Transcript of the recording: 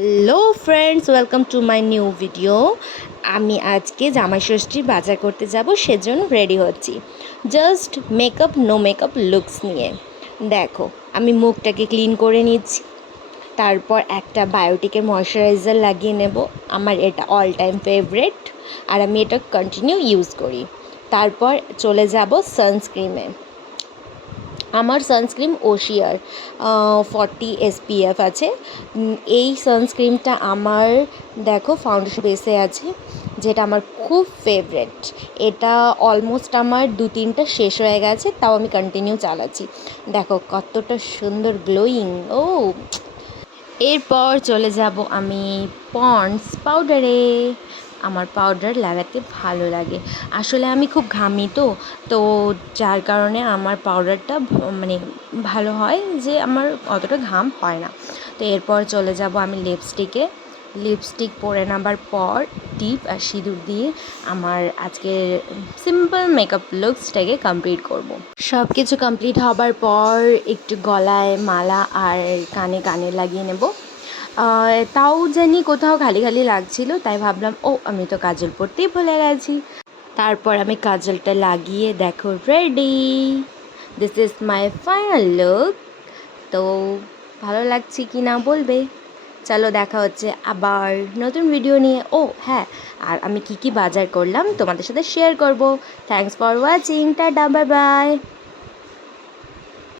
Hello friends, welcome to my new video. আমি আজকে জামাই ষষ্ঠীর বাজার করতে যাব, সেজন্য রেডি হচ্ছি। Just makeup no makeup looks নিয়ে। দেখো, আমি মুখটাকে ক্লিন করে নিচ্ছি, তারপর একটা বায়োটিকের ময়শ্চারাইজার লাগিয়ে নেব। আমার এটা অল টাইম ফেভারেট, আর আমি এটা কন্টিনিউ ইউজ করি। তারপর চলে যাব সানস্ক্রিনে। আমার সানস্ক্রিন ওশিয়ার 40 SPF আছে। এই সানস্ক্রিনটা আমার দেখো ফাউন্ডেশন বেসে আছে, যেটা আমার খুব ফেভারেট। এটা অলমোস্ট আমার 2-3টা শেষ হয়ে গেছে, তাও আমি কন্টিনিউ চালাচ্ছি। দেখো কতটা সুন্দর গ্লোয়িং। ও, এরপর চলে যাব আমি পন্ডস পাউডারে। আমার পাউডার লাগাতে ভালো লাগে, আসলে আমি খুব ঘামি তো যার কারণে আমার পাউডারটা মানে ভালো হয়, যে আমার অতটা ঘাম হয় না। তো এরপর চলে যাব আমি লিপস্টিক পরে নেবার পর টিপ আর সিঁদুর দিয়ে আমার আজকের সিম্পল মেকআপ লুকসটাকে কমপ্লিট করব। সব কিছু কমপ্লিট হবার পর একটু গলায় মালা আর কানে কানে লাগিয়ে নেব। তাও জানি কোথাও খালি খালি লাগছিল, তাই ভাবলাম আমি তো কাজল পরতেই ভুলে গেছি। তারপর আমি কাজলটা লাগিয়ে দেখো ready. This is my final look. তো ভালো লাগছে কি না বলবে। চলো, দেখা হচ্ছে আবার নতুন ভিডিও নিয়ে। হ্যাঁ, আর আমি কি বাজার করলাম তোমাদের সাথে শেয়ার করব। Thanks for watching, tata, bye bye.